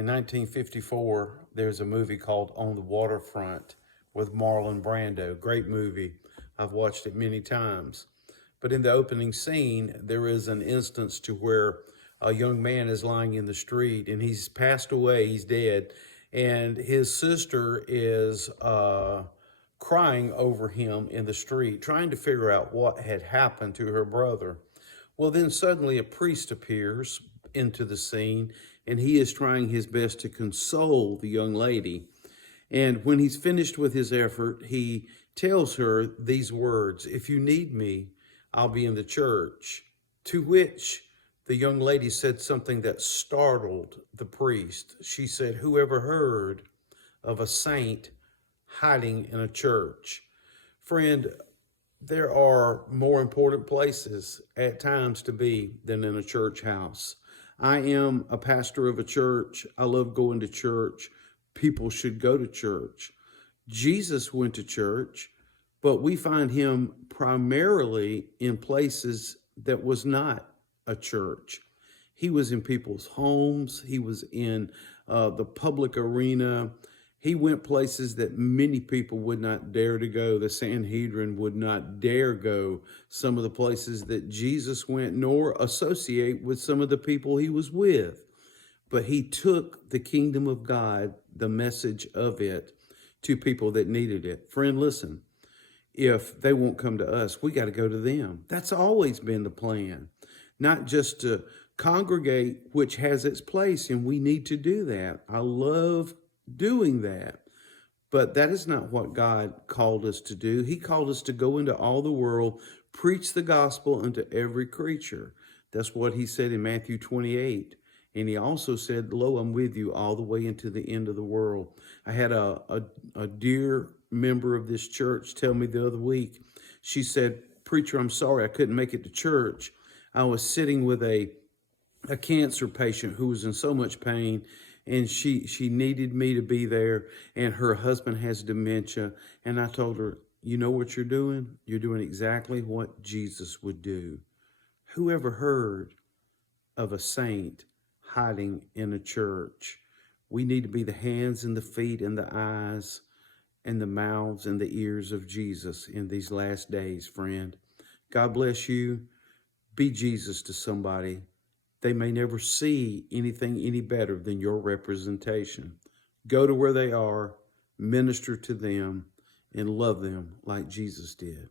In 1954, there's a movie called On the Waterfront with Marlon Brando. Great movie. I've watched it many times. But in the opening scene, there is an instance to where a young man is lying in the street and he's passed away, he's dead, and his sister is crying over him in the street, trying to figure out what had happened to her brother. Well, then suddenly a priest appears into the scene, and he is trying his best to console the young lady. And when he's finished with his effort, he tells her these words: "If you need me, I'll be in the church." To which the young lady said something that startled the priest. She said, "Who ever heard of a saint hiding in a church?" Friend, there are more important places at times to be than in a church house. I am a pastor of a church. I love going to church. People should go to church. Jesus went to church, but we find him primarily in places that was not a church. He was in people's homes. He was in the public arena. He went places that many people would not dare to go. The Sanhedrin would not dare go some of the places that Jesus went, nor associate with some of the people he was with. But he took the kingdom of God, the message of it, to people that needed it. Friend, listen, if they won't come to us, we got to go to them. That's always been the plan, not just to congregate, which has its place, and we need to do that. I love doing that. But that is not what God called us to do. He called us to go into all the world, preach the gospel unto every creature. That's what he said in Matthew 28. And he also said, "Lo, I'm with you all the way into the end of the world." I had a dear member of this church tell me the other week, she said, "Preacher, I'm sorry I couldn't make it to church. I was sitting with a cancer patient who was in so much pain, and she needed me to be there, and her husband has dementia." And I told her, "You know what you're doing? You're doing exactly what Jesus would do." Who ever heard of a saint hiding in a church? We need to be the hands and the feet and the eyes and the mouths and the ears of Jesus in these last days, friend. God bless you. Be Jesus to somebody. They may never see anything any better than your representation. Go to where they are, minister to them, and love them like Jesus did.